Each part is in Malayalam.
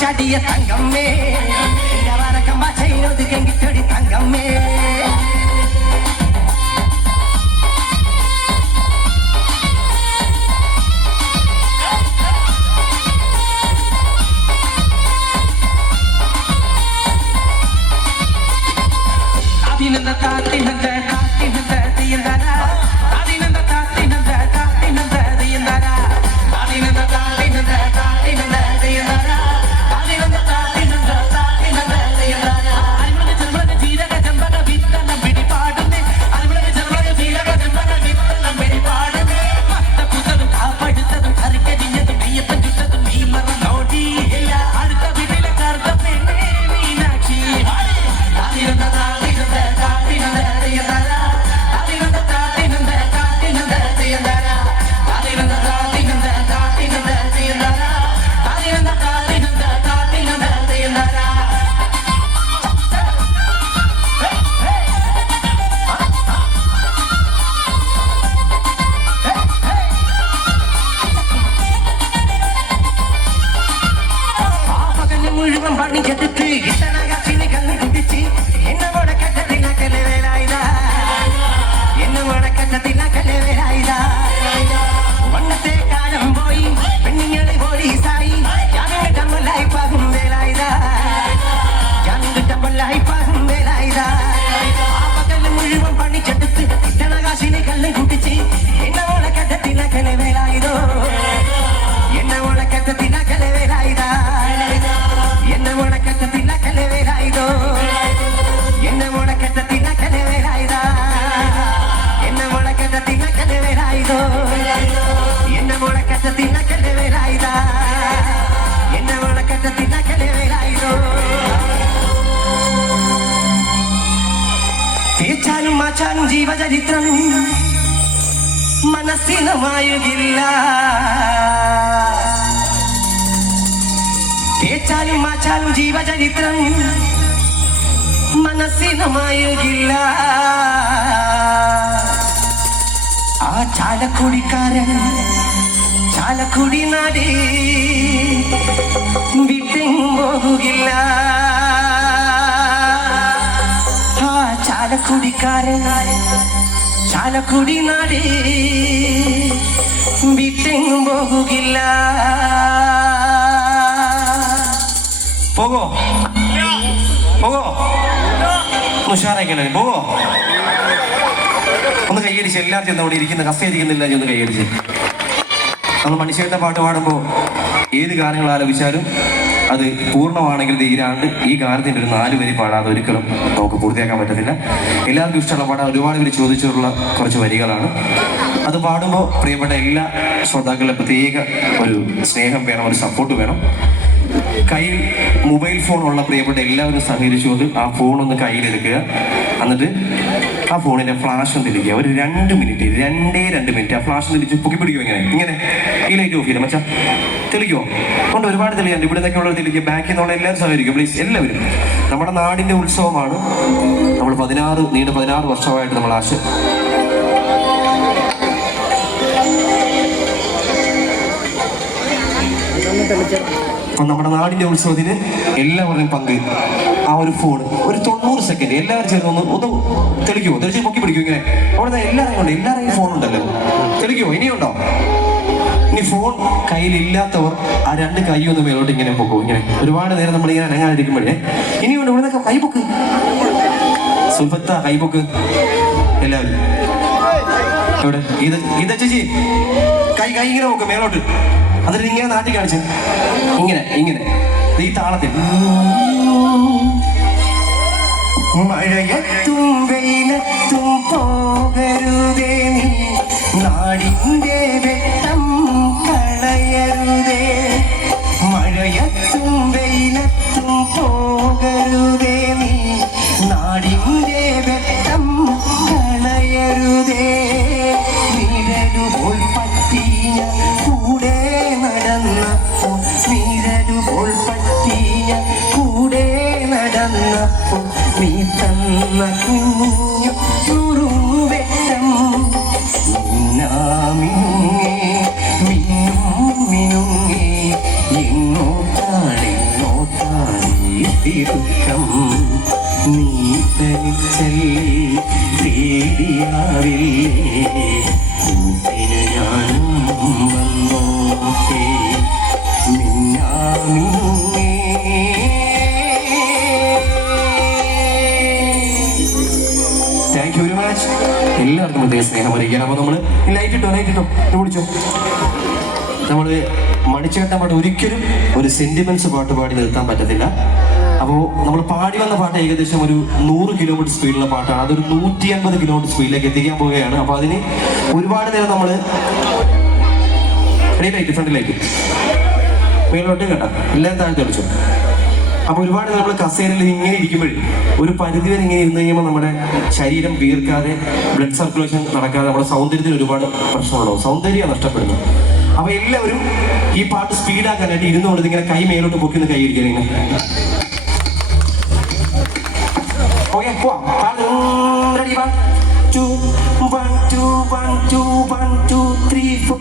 ചാടിയ തങ്കമ്മേ വരക്കമ്പ ചെയ്തൊതുക്കെങ്കിട്ടടി തങ്കമ്മേ തേച്ചാലും മാച്ചാലും ജീവചരിത്രം മനസ്സിന് മായുകില്ല. തേച്ചാലും മാച്ചാലും ജീവചരിത്രം മനസ്സിന് മായുകില്ല. ആ ചാലക്കുടിക്കാരൻ ചാലക്കുടി നാടി വിട്ടെങ്ങും പോകുകില്ല. ആ ചാലക്കുടിക്കാരൻ ചാലക്കുടി നാടി വിട്ടെങ്ങും പോകുകില്ല. പോകോ പോകോ ഉഷാറായിക്കല്ലേ പോകോ. ഒന്ന് കൈയടിച്ച് എല്ലാവരും ചെന്ന് അവിടെ ഇരിക്കുന്ന കസേരിക്കുന്നില്ല ഒന്ന് കൈയടിച്ച്. നമ്മൾ മനുഷ്യരുടെ പാട്ട് പാടുമ്പോൾ ഏത് ഗാനങ്ങൾ ആലപിച്ചാലും അത് പൂർണ്ണമാണെങ്കിൽ തീരാണ്ട് ഈ ഗാനത്തിൻ്റെ ഒരു 4 വരി പാടാതെ ഒരിക്കലും നമുക്ക് പൂർത്തിയാക്കാൻ പറ്റത്തില്ല. എല്ലാവർക്കും ഇഷ്ടമുള്ള പാടാൻ ഒരുപാട് പേര് ചോദിച്ചിട്ടുള്ള കുറച്ച് വരികളാണ്. അത് പാടുമ്പോൾ പ്രിയപ്പെട്ട എല്ലാ ശ്രോതാക്കളുടെ പ്രത്യേക ഒരു സ്നേഹം വേണം, ഒരു സപ്പോർട്ട് വേണം. കയ്യിൽ മൊബൈൽ ഫോൺ ഉള്ള പ്രിയപ്പെട്ട എല്ലാവരും സഹകരിച്ചുകൊണ്ട് ആ ഫോണൊന്ന് കയ്യിലെടുക്കുക. എന്നിട്ട് ആ ഫോണിൻ്റെ ഫ്ലാഷ് ഒന്ന് തെളിക്കുക. ഒരു 2 മിനിറ്റ് 2 ആ ഫ്ലാഷ് തെളിച്ച് പൊക്കി പിടിക്കുമോ? ഇങ്ങനെ ഈ ലൈറ്റ് ഓഫ് ചെയ്യില്ല മച്ചാ, തെളിക്കുമോ? കൊണ്ട് ഒരുപാട് തെളിയാണ്ട് ഇവിടെ നിന്നൊക്കെ ഉള്ളത് തെളിക്കുക. ബാക്കിൽ നിന്നുള്ള എല്ലാവരും സഹകരിക്കും പ്ലീസ്. എല്ലാവരും നമ്മുടെ നാടിൻ്റെ ഉത്സവമാണ്. നമ്മൾ 16 വർഷമായിട്ട് നമ്മൾ അപ്പം നമ്മുടെ നാടിൻ്റെ ഉത്സവത്തിന് എല്ലാവരുടെയും പങ്ക്. ആ ഒരു ഫോൺ ഒരു 90 സെക്കൻഡ് എല്ലാവരും ചേർന്ന് ഒന്ന് തെളിക്കുമോ? തെളിച്ച് പൊക്കി പിടിക്കും. ഇങ്ങനെ അവിടെ എല്ലാവരെയും ഫോൺ ഉണ്ടല്ലോ, തെളിക്കുമോ? ഇനിയുണ്ടോ? ഇനി ഫോൺ കയ്യിലില്ലാത്തവർ ആ 2 കൈ ഒന്ന് മേലോട്ട് ഇങ്ങനെ പൊക്കും. ഇങ്ങനെ ഒരുപാട് നേരം നമ്മൾ ഇങ്ങനെ അനങ്ങാതിരിക്കുമ്പോഴേ ഇനിയുണ്ട്. ഇവിടെ നിന്നൊക്കെ കൈപ്പൊക്ക്, സുൽഫത്ത കൈപ്പൊക്ക് എല്ലാവരും. ഇവിടെ ഇത് ചേച്ചി കൈ ഇങ്ങനെ നോക്കും മേലോട്ട്. അതിൽ ഇങ്ങനെ നാട്ടി കാണിച്ച് ഇങ്ങനെ ഈ താളത്തിൽ. മഴയത്തും വെയിലത്തും പോകരുതേ നീ, നാടിൻ്റെ വെട്ടം കളയരുതേ. മഴയത്തും വെയിലത്തും പോകരുതേ നീ, നാടിൻ്റെ വെട്ടം കളയരുതേ. നിഴലുപോൽ പറ്റിയ കൂടെ നടന്നപ്പോൾ, നിഴലുപോൽ പറ്റിയ കൂടെ നടന്നപ്പോൾ നീ തന്ന കുഞ്ഞു നുറുവെട്ടം മിന്നാമിനുങ്ങേ മിന്നുങ്ങേ. എങ്ങോട്ടാണ് തിരുക്കം നീ തനിച്ചല്ലേ പേടിയാവില്ലേ. ഞാനും വന്നോട്ടെ മിന്നാമിനുങ്ങേ. Thank you very much. എല്ലാവർക്കും പ്രത്യേക സ്നേഹം അറിയിക്കണം. അപ്പോൾ നമ്മൾ ലൈറ്റ് ഇട്ടോ വിളിച്ചോ. നമ്മൾ മണിച്ചേട്ടൻ പാട്ട് ഒരിക്കലും ഒരു സെന്റിമെന്റ്സ് പാട്ട് പാടി നിർത്താൻ പറ്റത്തില്ല. അപ്പോൾ നമ്മൾ പാടി വന്ന പാട്ട് ഏകദേശം ഒരു 100 കിലോമീറ്റർ സ്പീഡിലുള്ള പാട്ടാണ്. അതൊരു 150 കിലോമീറ്റർ സ്പീഡിലേക്ക് എത്തിക്കാൻ പോവുകയാണ്. അപ്പോൾ അതിന് ഒരുപാട് നേരം നമ്മൾ ഫ്രണ്ടിലേക്ക് മേലോട്ട് കേട്ടോ എല്ലാം താഴ്ത്തി കളിച്ചു. അപ്പോൾ ഒരുപാട് നമ്മൾ കസേരയിൽ ഇങ്ങനെ ഇരിക്കുമ്പോഴേ ഒരു പരിധി വരെ ഇങ്ങനെ ഇരുന്ന് കഴിയുമ്പോൾ നമ്മുടെ ശരീരം വീർക്കാതെ ബ്ലഡ് സർക്കുലേഷൻ നടക്കാതെ നമ്മുടെ സൗന്ദര്യത്തിന് ഒരുപാട് പ്രശ്നമുണ്ടാവും, സൗന്ദര്യം നഷ്ടപ്പെടുന്നു. അപ്പോൾ എല്ലാവരും ഈ പാട്ട് സ്പീഡാക്കാനായിട്ട് ഇരുന്നുകൊണ്ട് ഇങ്ങനെ കൈ മേലോട്ട് പൊക്കിന്ന് കൈ ഇരിക്കുക. ഇങ്ങനെ ഓക്കെ പോവാം. 2 1 2 1 2 1 2 3 4.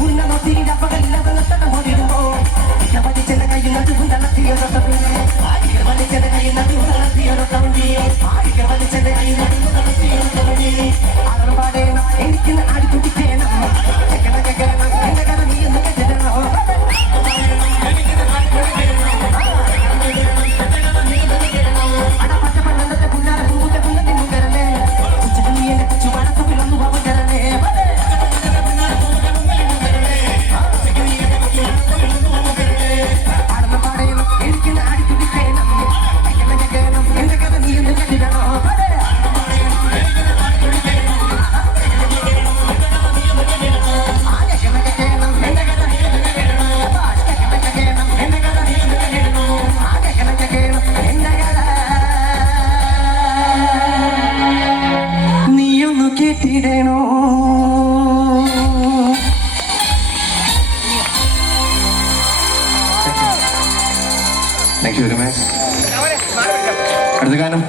Una notita thank you very much. അടുത്ത ഗാനം